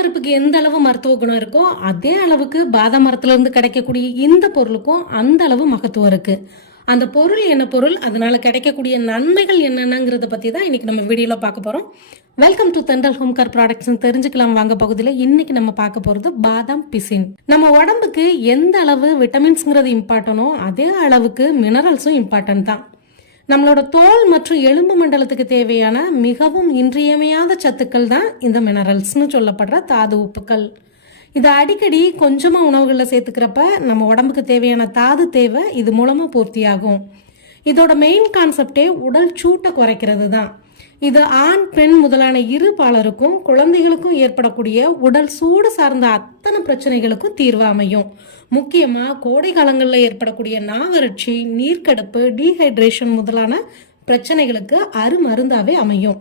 பருப்புக்கு எந்த அளவு மருத்துவ குணம் இருக்கோ அதே அளவுக்கு பாதாம் மரத்துல இருந்து கிடைக்கக்கூடிய இந்த பொருளுக்கும் அந்த அளவு மகத்துவம் இருக்கு. அந்த பொருள் என்ன பொருள், அதனால கிடைக்கக்கூடிய நன்மைகள் என்னென்னங்கிறத பத்தி தான் இன்னைக்கு நம்ம வீடியோல பார்க்க போறோம். வெல்கம் டு தென்றல் ஹோம் கேர் ப்ராடக்ட்ஸ். தெரிஞ்சுக்கலாம் வாங்க பகுதியில இன்னைக்கு நம்ம பார்க்க போறது பாதாம் பிசின். நம்ம உடம்புக்கு எந்த அளவு விட்டமின்ஸ்ங்கிறது இம்பார்ட்டனோ அதே அளவுக்கு மினரல்ஸும் இம்பார்ட்டன்ட் தான். நம்மளோட தோல் மற்றும் எலும்பு மண்டலத்துக்கு தேவையான மிகவும் இன்றியமையாத சத்துக்கள் தான் இந்த மினரல்ஸ்னு சொல்லப்படுற தாது உப்புக்கள். இதை அடிக்கடி கொஞ்சமா உணவுகள்ல சேர்த்துக்கிறப்ப நம்ம உடம்புக்கு தேவையான தாது தேவை இது மூலமா பூர்த்தியாகும். இதோட மெயின் கான்செப்டே உடல் சூட்டை குறைக்கிறது தான். இது ஆண் பெண் முதலான இரு பாலருக்கும் குழந்தைகளுக்கும் ஏற்படக்கூடிய உடல் சூடு சார்ந்த அத்தனை பிரச்சனைகளுக்கும் தீர்வு அமையும். முக்கியமா கோடை காலங்களில் ஏற்படக்கூடிய நாவறட்சி, நீர்க்கடுப்பு, டீஹைட்ரேஷன் முதலான பிரச்சனைகளுக்கு அருமருந்தாவே அமையும்.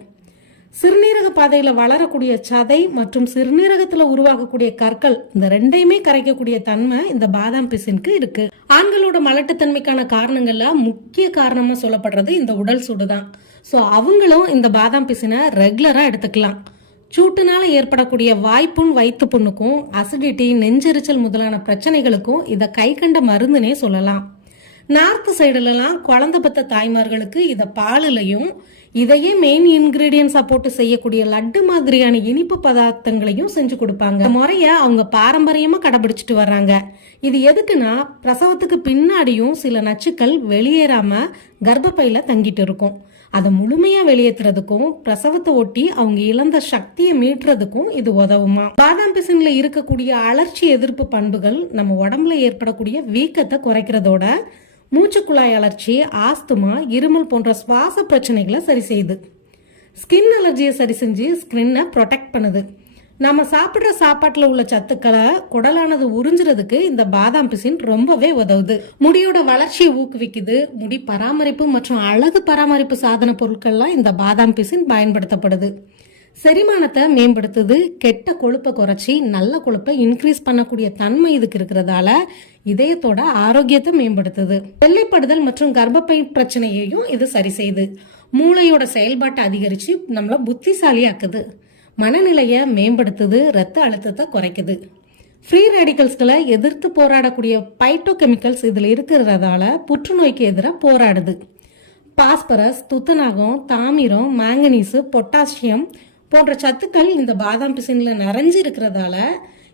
சிறுநீரக பாதையில வளரக்கூடிய சதை மற்றும் சிறுநீரகத்துல உருவாகக்கூடிய கற்கள் இந்த ரெண்டையுமே கரைக்கக்கூடிய தன்மை இந்த பாதாம் பிசினுக்கு இருக்கு. ஆண்களோட மலட்டுத்தன்மைக்கான காரணங்கள்ல முக்கிய காரணமா சொல்லப்படுறது இந்த உடல் சூடுதான். சோ அவங்களும் இந்த பாதாம் பிசினை ரெகுலரா எடுத்துக்கலாம். சூட்டுனால ஏற்படக்கூடிய வாய்ப்புண், வயிற்று புண்ணுக்கும், அசிடிட்டி, நெஞ்செரிச்சல் முதலான பிரச்சனைகளுக்கும் இதை கை கண்ட மருந்துனே சொல்லலாம். நார்த் சைடுலாம் குழந்தை பெற்ற தாய்மார்களுக்கு இதை பாலுலையும் இதையே மெயின் இன்கிரீடியன்ஸா போட்டு செய்யக்கூடிய லட்டு மாதிரியான இனிப்பு பதார்த்தங்களையும் செஞ்சு கொடுப்பாங்க. முறைய அவங்க பாரம்பரியமா கடைபிடிச்சிட்டு வர்றாங்க. இது எதுக்குன்னா பிரசவத்துக்கு பின்னாடியும் சில நச்சுக்கள் வெளியேறாம கர்ப்பப்பையில தங்கிட்டு இருக்கும். அதை முழுமையா வெளியேற்றுறதுக்கும் பிரசவத்தை ஒட்டி அவங்க இழந்த சக்தியை மீட்டுறதுக்கும் இது உதவுமா. பாதாம் பிசின்ல இருக்கக்கூடிய அலர்ச்சி எதிர்ப்பு பண்புகள் நம்ம உடம்புல ஏற்படக்கூடிய வீக்கத்தை குறைக்கிறதோட மூச்சுக்குழாய் அலர்ச்சி, ஆஸ்துமா, இருமல் போன்ற சுவாச பிரச்சனைகளை சரி செய்யுது. ஸ்கின் அலர்ஜியை சரி செஞ்சு ஸ்கின்னை ப்ரொடெக்ட் பண்ணுது. நம்ம சாப்பிட்ற சாப்பாட்டுல உள்ள சத்துக்களை குடலானது உறிஞ்சுறதுக்கு இந்த பாதாம் பிசின் ரொம்பவே உதவுது. முடியோட வளர்ச்சியை ஊக்குவிக்குது. முடி பராமரிப்பு மற்றும் அழகு பராமரிப்பு சாதன பொருட்கள்லாம் இந்த பாதாம் பிசின் பயன்படுத்தப்படுது. செரிமானத்தை மேம்படுத்துது. கெட்ட கொழுப்பை குறைச்சி நல்ல கொழுப்பை இன்க்ரீஸ் பண்ணக்கூடிய தன்மை இதுக்கு இருக்கிறதால இதயத்தோட ஆரோக்கியத்தை மேம்படுத்துது. வெள்ளைப்படுதல் மற்றும் கர்ப்பப்பை பிரச்சனையையும் இது சரி செய்யுது. மூளையோட செயல்பாட்டை அதிகரிச்சு நம்மள புத்திசாலியாக்குது. மனநிலையை மேம்படுத்துது. ரத்த அழுத்தத்தை குறைக்குது. ஃப்ரீ ரேடிக்கல்ஸ்களை எதிர்த்து போராடக்கூடிய பைட்டோ கெமிக்கல்ஸ் இதுல இருக்கிறதால புற்றுநோய்க்கு எதிராக போராடுது. பாஸ்பரஸ், துத்தநாகம், தாமிரம், மாங்கனீசு, பொட்டாசியம் போன்ற சத்துக்கள் இந்த பாதாம் பிசின்ல நிறைஞ்சு இருக்கிறதால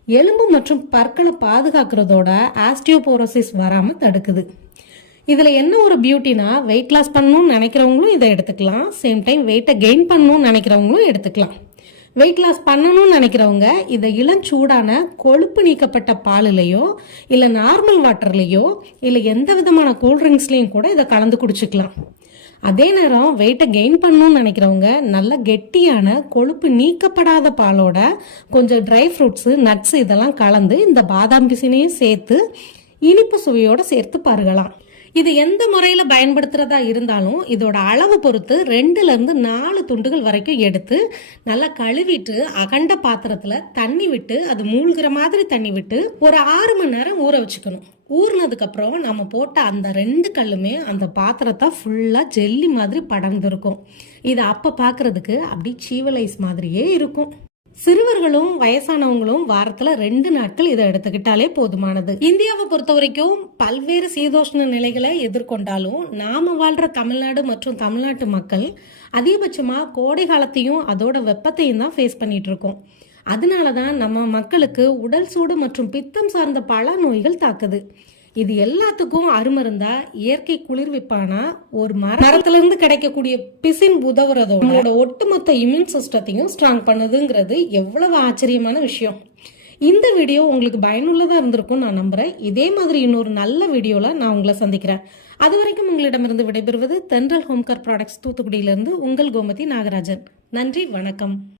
எலும்பு மற்றும் பற்களை பாதுகாக்கிறதோட ஆஸ்டியோபோரோசிஸ் வராம தடுக்குது. இதுல என்ன ஒரு பியூட்டினா, வெயிட் லாஸ் பண்ணணும்னு நினைக்கிறவங்களும் இதை எடுத்துக்கலாம். சேம் டைம் வெயிட்டை கெயின் பண்ணணும்னு நினைக்கிறவங்களும் எடுத்துக்கலாம். வெயிட் லாஸ் பண்ணணும்னு நினைக்கிறவங்க இதை இளஞ்சூடான கொழுப்பு நீக்கப்பட்ட பாலிலையோ இல்லை நார்மல் வாட்டர்லையோ இல்லை எந்த விதமான கூல்ட்ரிங்க்ஸ்லையும் கூட இதை கலந்து குடிச்சுக்கலாம். அதே நேரம் வெயிட்டை கெயின் பண்ணணும்னு நினைக்கிறவங்க நல்ல கெட்டியான கொழுப்பு நீக்கப்படாத பாலோட கொஞ்சம் ட்ரை ஃப்ரூட்ஸு, நட்ஸ் இதெல்லாம் கலந்து இந்த பாதாம் பிசினையும் சேர்த்து இனிப்பு சுவையோட சேர்த்து பருகலாம். இது எந்த முறையில பயன்படுத்துறதா இருந்தாலும் இதோட அளவு பொறுத்து 2ல இருந்து 4 துண்டுகள் வரைக்கும் எடுத்து நல்லா கழுவிட்டு அகண்ட பாத்திரத்துல தண்ணி விட்டு, அது மூழ்கிற மாதிரி தண்ணி விட்டு ஒரு 6 மணி நேரம் ஊற வச்சுக்கணும். ஊறினதுக்கு அப்புறம் நம்ம போட்ட அந்த 2 கல்லுமே அந்த பாத்திரத்தை ஃபுல்லா ஜெல்லி மாதிரி படர்ந்துருக்கும். இது அப்ப பாக்குறதுக்கு அப்படி சீவலைஸ் மாதிரியே இருக்கும். சிறுவர்களும் வயசானவங்களும் வாரத்துல 2 நாட்கள் இதை எடுத்துக்கிட்டாலே போதுமானது. இந்தியாவை பொறுத்த வரைக்கும் பல்வேறு சீதோஷ்ண நிலைகளை எதிர்கொண்டாலும் நாம வாழ்ற தமிழ்நாடு மற்றும் தமிழ்நாட்டு மக்கள் அதிகபட்சமா கோடை காலத்தையும் அதோட வெப்பத்தையும் தான் ஃபேஸ் பண்ணிட்டு இருக்கோம். அதனாலதான் நம்ம மக்களுக்கு உடல் சூடு மற்றும் பித்தம் சார்ந்த பல நோய்கள் தாக்குது. இது எல்லாத்துக்கும் அருமருந்தா இயற்கை குளிர்விப்பானா ஒரு மரத்துல இருந்து கிடைக்கக்கூடிய பிசின் உதவுறதோட நம்மளோட ஒட்டுமொத்த இம்யூன் சிஸ்டத்தையும் ஸ்ட்ராங் பண்ணுதுங்கிறது எவ்வளவு ஆச்சரியமான விஷயம். இந்த வீடியோ உங்களுக்கு பயனுள்ளதா இருந்திருக்கும் நான் நம்புறேன். இதே மாதிரி இன்னொரு நல்ல வீடியோல நான் உங்களை சந்திக்கிறேன். அது வரைக்கும் உங்களிடமிருந்து விடைபெறுவது தென்றல் ஹோம் கேர் ப்ராடக்ட்ஸ் தூத்துக்குடியிலிருந்து உங்கள் கோமதி நாகராஜன். நன்றி, வணக்கம்.